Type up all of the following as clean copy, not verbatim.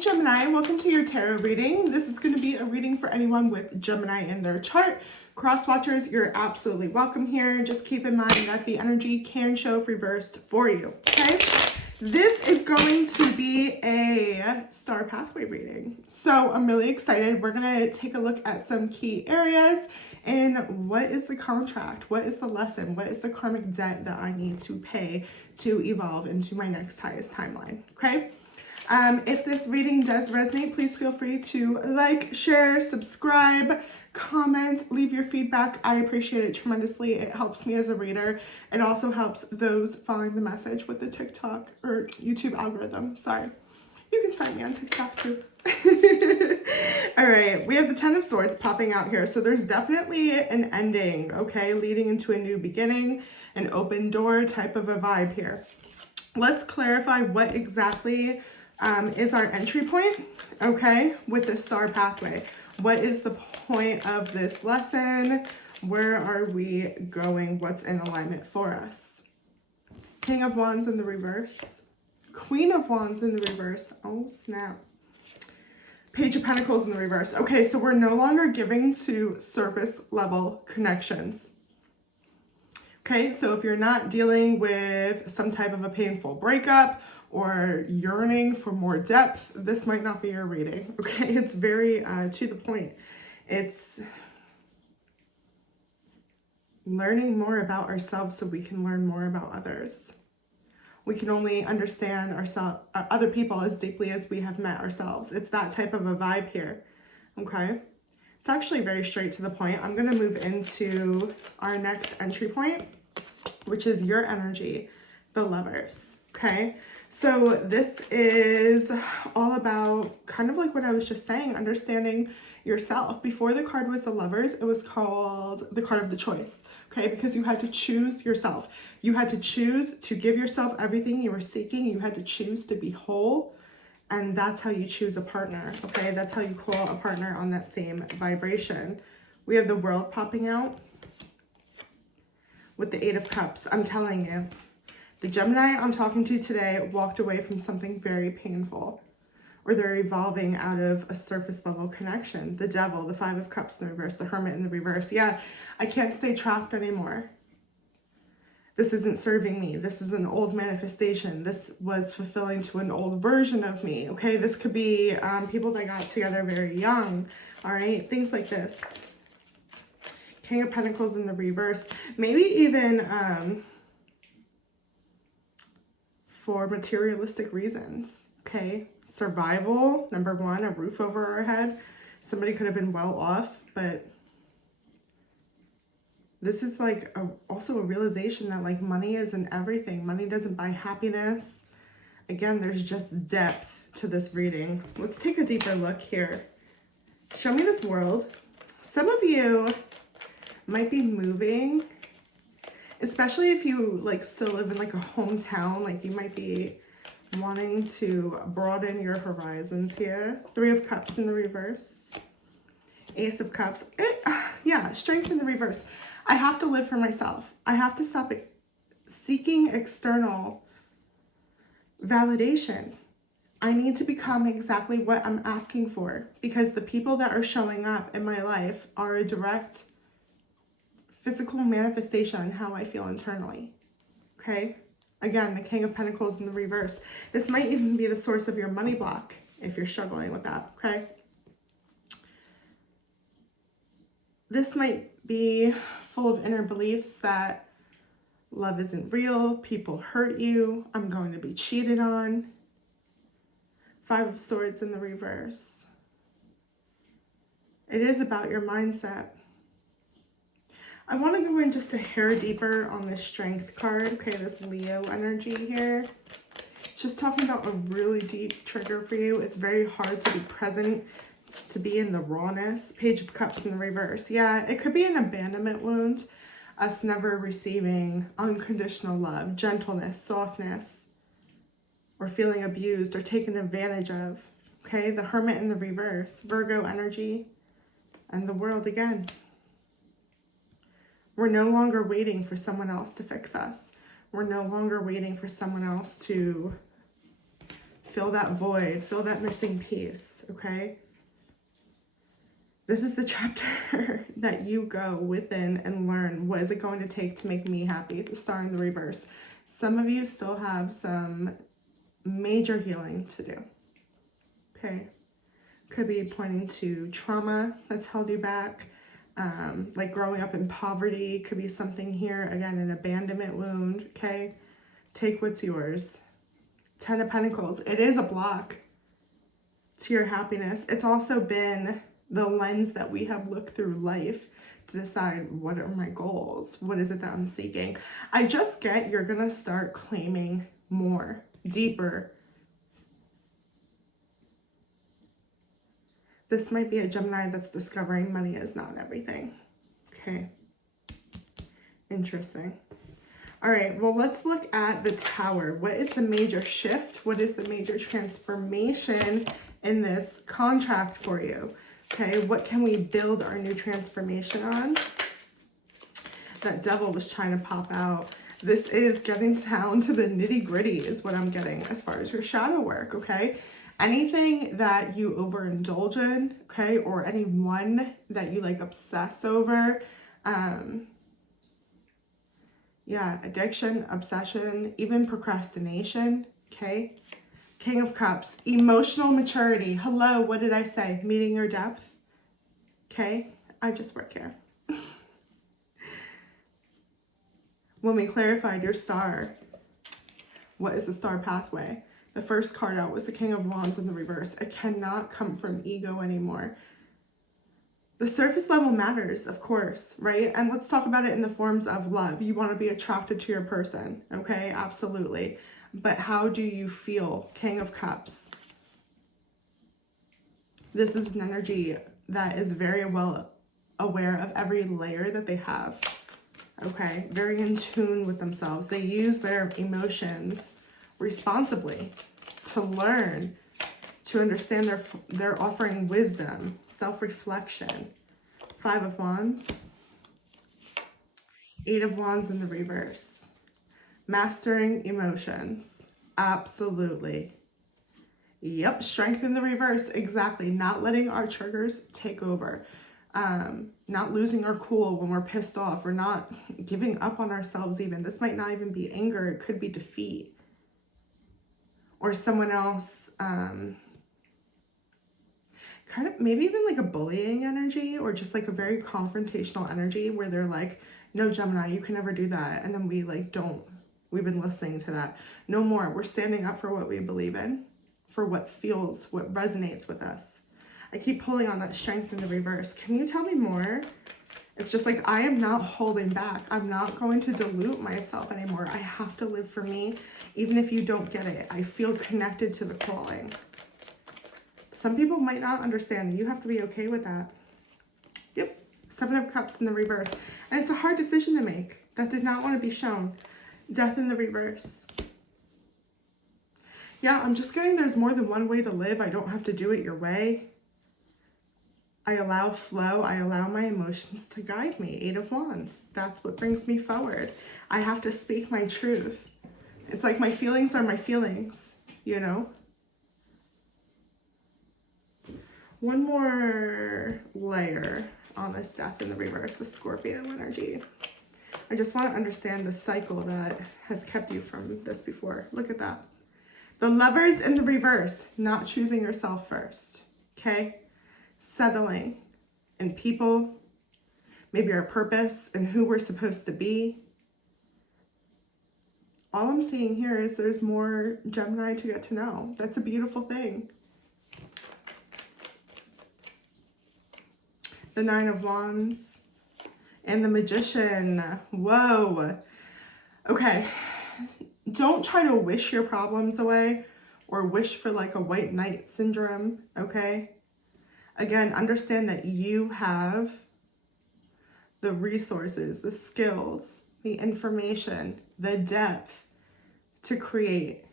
Hey Gemini, welcome to your tarot reading. This is going to be a reading for anyone with Gemini in their chart. Cross watchers, you're absolutely welcome here. Just keep in mind that the energy can show reversed for you, okay? This is going to be a star pathway reading. So I'm really excited. We're going to take a look at some key areas and what is the contract? What is the lesson? What is the karmic debt that I need to pay to evolve into my next highest timeline, okay? If this reading does resonate, please feel free to like, share, subscribe, comment, leave your feedback. I appreciate it tremendously. It helps me as a reader. It also helps those following the message with the TikTok or YouTube algorithm. Sorry. You can find me on TikTok too. All right, we have the Ten of Swords popping out here. So there's definitely an ending, okay, leading into a new beginning, an open door type of a vibe here. Let's clarify what exactly is our entry point, okay, with the star pathway. What is the point of this lesson? Where are we going? What's in alignment for us? King of Wands in the reverse. Queen of Wands in the reverse. Oh, snap. Page of Pentacles in the reverse. Okay, so we're no longer giving to surface level connections. Okay, so if you're not dealing with some type of a painful breakup or yearning for more depth, this might not be your reading, okay? It's very to the point. It's learning more about ourselves so we can learn more about others. We can only understand other people as deeply as we have met ourselves. It's that type of a vibe here, okay? It's actually very straight to the point. I'm gonna move into our next entry point, which is your energy, the Lovers, okay? So this is all about kind of like what I was just saying, understanding yourself. Before the card was the Lovers, it was called the card of the choice, okay? Because you had to choose yourself. You had to choose to give yourself everything you were seeking. You had to choose to be whole. And that's how you choose a partner, okay? That's how you call a partner on that same vibration. We have the World popping out with the Eight of Cups. I'm telling you, the Gemini I'm talking to today walked away from something very painful, or they're evolving out of a surface level connection. The Devil, the Five of Cups in the reverse, the Hermit in the reverse. Yeah, I can't stay trapped anymore. This isn't serving me. This is an old manifestation. This was fulfilling to an old version of me, okay? This could be people that got together very young, all right? Things like this. King of Pentacles in the reverse. Maybe even for materialistic reasons, okay? Survival, number one, a roof over our head. Somebody could have been well off, but this is like also a realization that like money isn't everything. Money doesn't buy happiness. Again, there's just depth to this reading. Let's take a deeper look here. Show me this world. Some of you might be moving, especially if you like still live in like a hometown, like you might be wanting to broaden your horizons here. Three of Cups in the reverse. Ace of Cups. Yeah, Strength in the reverse. I have to live for myself. I have to stop seeking external validation. I need to become exactly what I'm asking for, because the people that are showing up in my life are a direct physical manifestation on how I feel internally, okay? Again, the King of Pentacles in the reverse. This might even be the source of your money block if you're struggling with that, okay? This might be full of inner beliefs that love isn't real, people hurt you, I'm going to be cheated on. Five of Swords in the reverse. It is about your mindset. I want to go in just a hair deeper on this Strength card, okay, this Leo energy here. It's just talking about a really deep trigger for you. It's very hard to be present, to be in the rawness. Page of Cups in the reverse. Yeah, it could be an abandonment wound, us never receiving unconditional love, gentleness, softness, or feeling abused or taken advantage of. Okay, the Hermit in the reverse, Virgo energy, and the World again. We're no longer waiting for someone else to fix us. We're no longer waiting for someone else to Fill that void, fill that missing piece, okay? This is the chapter that you go within and learn, what is it going to take to make me happy? The Star in the reverse. Some of you still have some major healing to do, okay? Could be pointing to trauma that's held you back, like growing up in poverty. Could be something here, again, an abandonment wound, okay? Take what's yours. 10 of Pentacles. It is a block to your happiness. It's also been the lens that we have looked through life to decide, what are my goals? What is it that I'm seeking? I just get you're going to start claiming more, deeper. This might be a Gemini that's discovering money is not everything. Okay. Interesting. All right, well, let's look at the Tower. What is the major shift? What is the major transformation in this contract for you? Okay, what can we build our new transformation on? That Devil was trying to pop out. This is getting down to the nitty gritty is what I'm getting as far as your shadow work, okay? Anything that you overindulge in, okay, or anyone that you like obsess over, yeah, addiction, obsession, even procrastination, okay? King of Cups, emotional maturity. Hello, what did I say? Meeting your depth, okay? I just work here. When we clarified your star, what is the star pathway? The first card out was the King of Wands in the reverse. It cannot come from ego anymore. The surface level matters, of course, right? And let's talk about it in the forms of love. You want to be attracted to your person, okay? Absolutely. But how do you feel? King of Cups. This is an energy that is very well aware of every layer that they have, okay? Very in tune with themselves. They use their emotions responsibly to learn, to understand they're offering wisdom, self-reflection. 5 of Wands. 8 of Wands in the reverse. Mastering emotions. Absolutely. Yep, strength in the reverse. Exactly. Not letting our triggers take over. Not losing our cool when we're pissed off, or not giving up on ourselves even. This might not even be anger. It could be defeat. Or someone else, kind of maybe even like a bullying energy, or just like a very confrontational energy where they're like, no, Gemini, you can never do that. And then we like we've been listening to that. No more. We're standing up for what we believe in, for what resonates with us. I keep pulling on that strength in the reverse. Can you tell me more? It's just like, I am not holding back. I'm not going to dilute myself anymore. I have to live for me. Even if you don't get it, I feel connected to the calling. Some people might not understand. You have to be okay with that. Yep. 7 of Cups in the reverse. And it's a hard decision to make. That did not want to be shown. Death in the reverse. Yeah, I'm just getting there's more than one way to live. I don't have to do it your way. I allow flow. I allow my emotions to guide me. 8 of Wands. That's what brings me forward. I have to speak my truth. It's like my feelings are my feelings, you know? One more layer on this Death in the reverse, the Scorpio energy. I just want to understand the cycle that has kept you from this before. Look at that. The Lovers in the reverse, not choosing yourself first, okay? Settling in people, maybe our purpose and who we're supposed to be. All I'm seeing here is there's more Gemini to get to know. That's a beautiful thing. The 9 of Wands and the Magician. Whoa. Okay. Don't try to wish your problems away or wish for like a white knight syndrome, okay? Again, understand that you have the resources, the skills, the information, the depth to create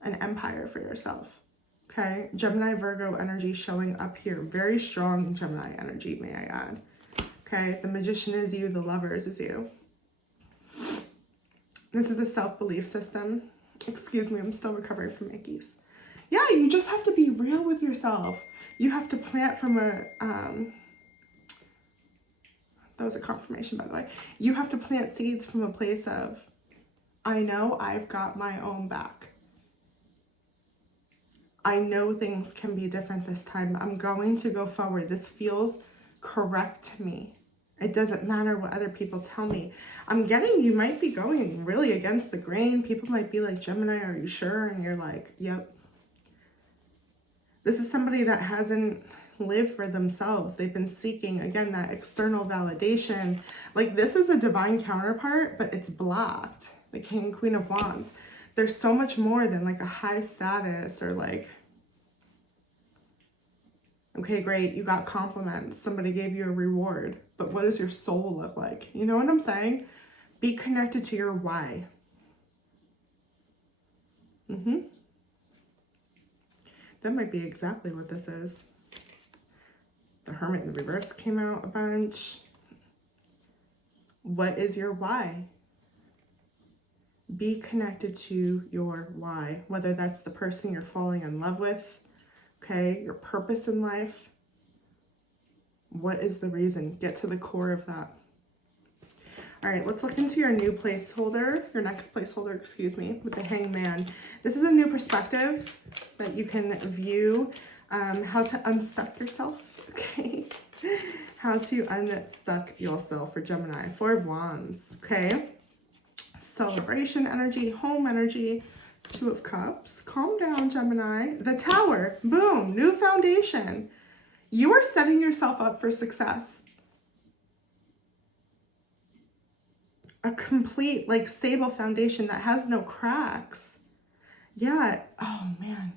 an empire for yourself. Okay, Gemini, Virgo energy showing up here. Very strong Gemini energy, may I add. Okay, the Magician is you, the Lovers is you. This is a self-belief system. Excuse me, I'm still recovering from ickies. Yeah, you just have to be real with yourself. You have to plant from a, that was a confirmation, by the way. You have to plant seeds from a place of, I know I've got my own back. I know things can be different this time. I'm going to go forward. This feels correct to me. It doesn't matter what other people tell me. I'm getting, you might be going really against the grain. People might be like, Gemini, are you sure? And you're like, yep. This is somebody that hasn't lived for themselves. They've been seeking, again, that external validation. Like, this is a divine counterpart, but it's blocked. The King and Queen of Wands. There's so much more than like a high status or like, okay, great, you got compliments. Somebody gave you a reward. But what does your soul look like? You know what I'm saying? Be connected to your why. That might be exactly what this is. The Hermit in the reverse came out a bunch. What is your why? Be connected to your why, whether that's the person you're falling in love with, okay, your purpose in life. What is the reason? Get to the core of that. All right, let's look into your new placeholder, your next placeholder, excuse me, with the Hangman. This is a new perspective that you can view how to unstuck yourself, okay? How to unstuck yourself for Gemini. Four of Wands, okay? Celebration energy, home energy, Two of Cups. Calm down, Gemini. The Tower, boom, new foundation. You are setting yourself up for success. A complete, like, stable foundation that has no cracks. Yeah, oh man.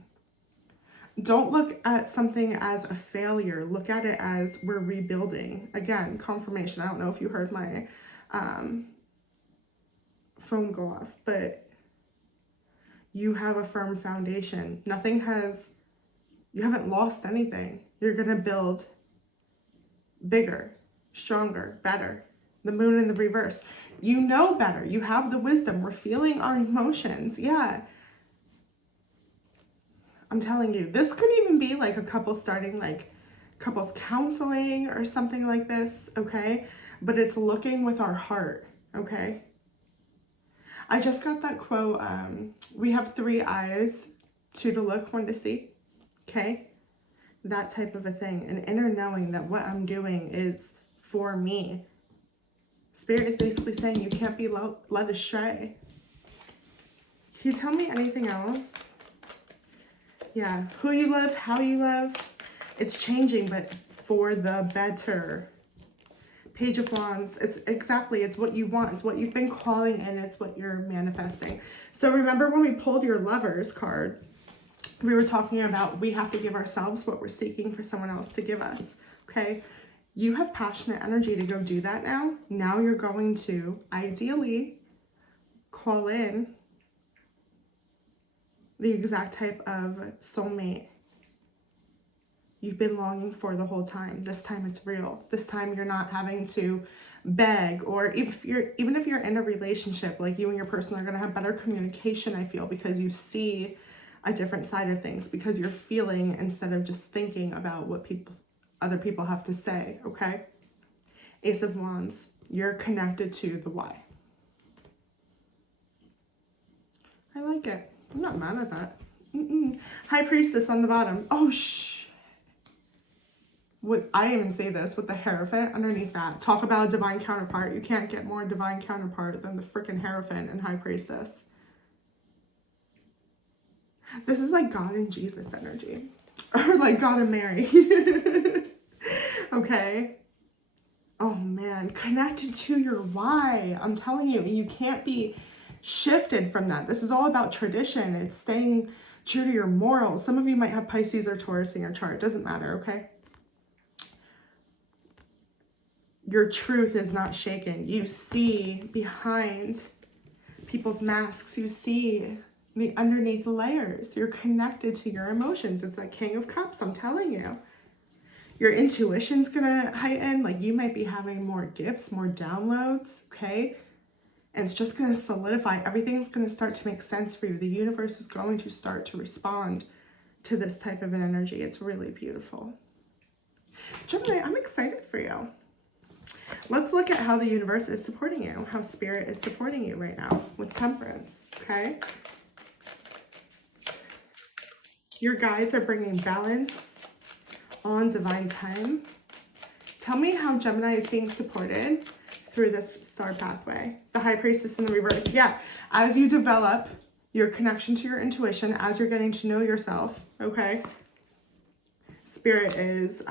Don't look at something as a failure. Look at it as we're rebuilding. Again, confirmation. I don't know if you heard my phone go off, but you have a firm foundation. You haven't lost anything. You're gonna build bigger, stronger, better. The Moon in the reverse. You know better. You have the wisdom. We're feeling our emotions. Yeah. I'm telling you, this could even be like a couple starting like couples counseling or something like this, okay? But it's looking with our heart, okay? I just got that quote, we have three eyes, two to look, one to see, okay? That type of a thing. An inner knowing that what I'm doing is for me. Spirit is basically saying you can't be led astray. Can you tell me anything else? Yeah, who you love, how you love, it's changing, but for the better. Page of Wands, it's what you want. It's what you've been calling in. It's what you're manifesting. So remember when we pulled your Lovers card, we were talking about we have to give ourselves what we're seeking for someone else to give us, okay? You have passionate energy to go do that now. Now you're going to, ideally, call in the exact type of soulmate you've been longing for the whole time. This time it's real. This time you're not having to beg, or even if you're in a relationship, like you and your person are going to have better communication, I feel, because you see a different side of things, because you're feeling instead of just thinking about what other people have to say, okay? Ace of Wands, you're connected to the why. I like it. I'm not mad at that. High Priestess on the bottom. Oh, I even say this with the Hierophant underneath that. Talk about a divine counterpart. You can't get more divine counterpart than the freaking Hierophant and High Priestess. This is like God and Jesus energy. Or like God and Mary. Okay? Oh man, connected to your why. I'm telling you, you can't be shifted from that. This is all about tradition. It's staying true to your morals. Some of you might have Pisces or Taurus in your chart. It doesn't matter, okay? Your truth is not shaken. You see behind people's masks. You see the underneath layers. You're connected to your emotions. It's like King of Cups, I'm telling you. Your intuition's gonna heighten. Like you might be having more gifts, more downloads, okay? And it's just going to solidify. Everything's going to start to make sense for you. The universe is going to start to respond to this type of an energy. It's really beautiful. Gemini, I'm excited for you. Let's look at how the universe is supporting you, how spirit is supporting you right now with temperance, okay? Your guides are bringing balance on divine time. Tell me how Gemini is being supported through this star pathway. The High Priestess in the reverse. Yeah, as you develop your connection to your intuition, as you're getting to know yourself, okay? Spirit is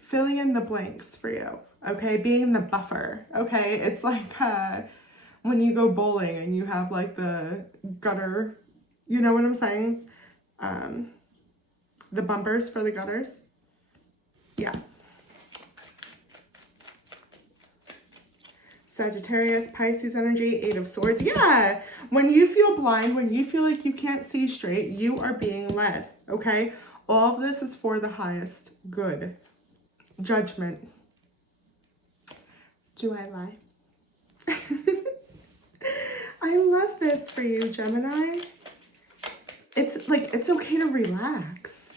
filling in the blanks for you, okay? Being the buffer, okay? It's like when you go bowling and you have like the gutter, you know what I'm saying? The bumpers for the gutters. Yeah. Sagittarius, Pisces energy, Eight of Swords. Yeah, when you feel blind, when you feel like you can't see straight, you are being led, okay? All of this is for the highest good. Judgment. Do I lie? I love this for you, Gemini. It's like, it's okay to relax.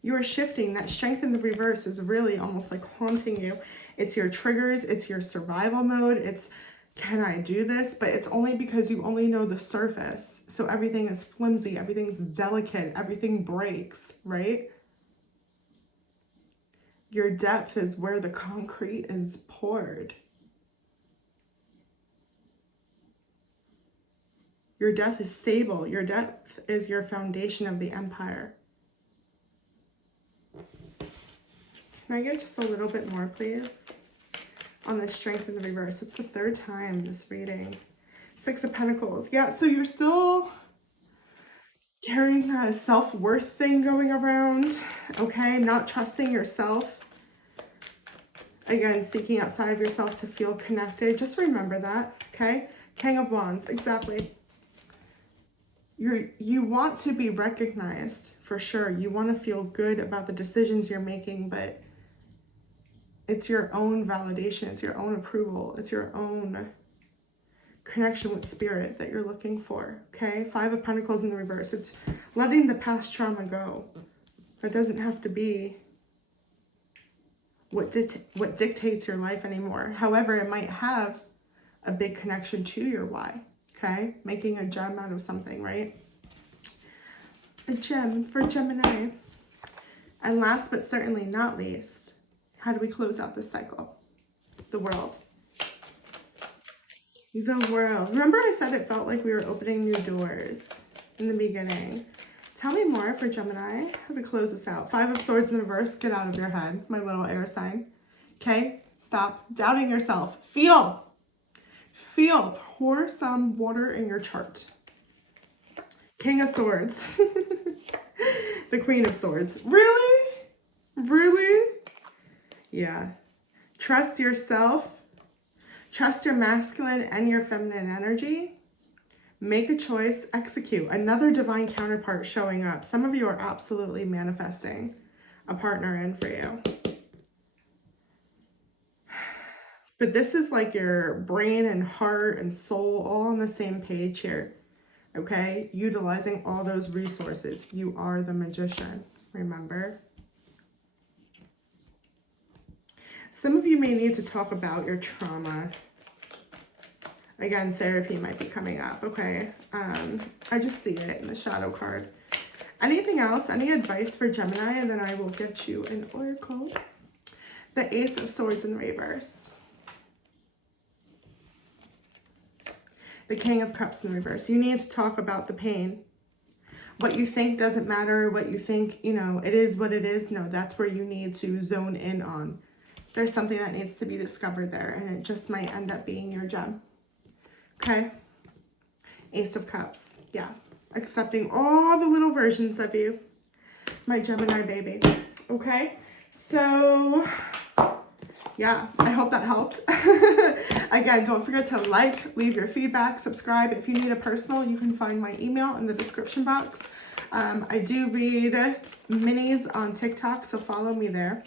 You are shifting. That strength in the reverse is really almost like haunting you. It's your triggers. It's your survival mode. It's, can I do this? But it's only because you only know the surface. So everything is flimsy. Everything's delicate. Everything breaks, right? Your depth is where the concrete is poured. Your depth is stable. Your depth is your foundation of the empire. Can I get just a little bit more, please? On the strength in the reverse. It's the third time this reading. Six of Pentacles. Yeah, so you're still carrying a self-worth thing going around, okay? Not trusting yourself. Again, seeking outside of yourself to feel connected. Just remember that, okay? King of Wands, exactly. You want to be recognized, for sure. You want to feel good about the decisions you're making, but it's your own validation. It's your own approval. It's your own connection with spirit that you're looking for, okay? Five of Pentacles in the reverse. It's letting the past trauma go. That doesn't have to be what dictates your life anymore. However, it might have a big connection to your why, okay? Making a gem out of something, right? A gem for Gemini. And last but certainly not least, how do we close out this cycle? The World. The World. Remember I said it felt like we were opening new doors in the beginning. Tell me more for Gemini. How do we close this out? Five of Swords in the reverse. Get out of your head, my little air sign. Okay? Stop doubting yourself. Feel. Feel. Pour some water in your chart. King of Swords. The Queen of Swords. Really? Really? Yeah. Trust yourself. Trust your masculine and your feminine energy. Make a choice. Execute. Another divine counterpart showing up. Some of you are absolutely manifesting a partner in for you. But this is like your brain and heart and soul all on the same page here. Okay? Utilizing all those resources. You are the magician. Remember? Some of you may need to talk about your trauma. Again, therapy might be coming up, okay? I just see it in the shadow card. Anything else? Any advice for Gemini? And then I will get you an oracle. The Ace of Swords in reverse. The King of Cups in reverse. You need to talk about the pain. What you think doesn't matter. What you think, you know, it is what it is. No, that's where you need to zone in on. There's something that needs to be discovered there, and it just might end up being your gem. Okay? Ace of Cups. Yeah. Accepting all the little versions of you. My Gemini baby. Okay? So, yeah. I hope that helped. Again, don't forget to like, leave your feedback, subscribe. If you need a personal, you can find my email in the description box. I do read minis on TikTok, so follow me there.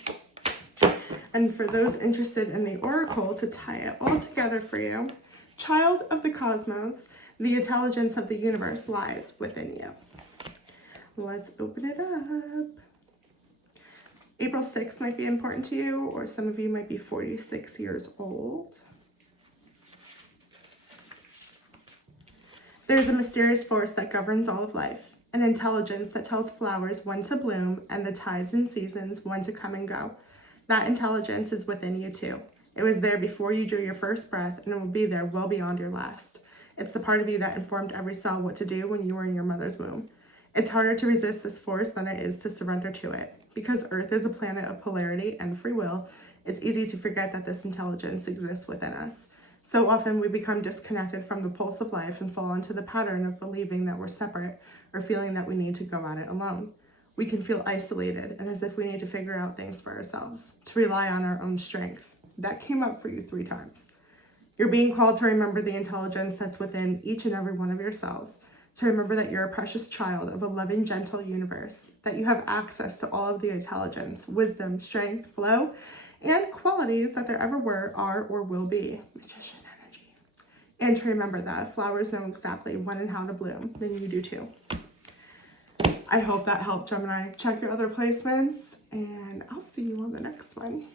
And for those interested in the oracle, to tie it all together for you, Child of the cosmos, the intelligence of the universe lies within you. Let's open it up. April 6th might be important to you, or some of you might be 46 years old. There's a mysterious force that governs all of life, an intelligence that tells flowers when to bloom and the tides and seasons when to come and go. That intelligence is within you too. It was there before you drew your first breath, and it will be there well beyond your last. It's the part of you that informed every cell what to do when you were in your mother's womb. It's harder to resist this force than it is to surrender to it. Because Earth is a planet of polarity and free will, it's easy to forget that this intelligence exists within us. So often we become disconnected from the pulse of life and fall into the pattern of believing that we're separate or feeling that we need to go at it alone. We can feel isolated and as if we need to figure out things for ourselves, to rely on our own strength. That came up for you 3 times. You're being called to remember the intelligence that's within each and every one of your cells, to remember that you're a precious child of a loving, gentle universe, that you have access to all of the intelligence, wisdom, strength, flow, and qualities that there ever were, are, or will be. Magician energy. And to remember that flowers know exactly when and how to bloom, then you do too. I hope that helped, Gemini. Check your other placements, and I'll see you on the next one.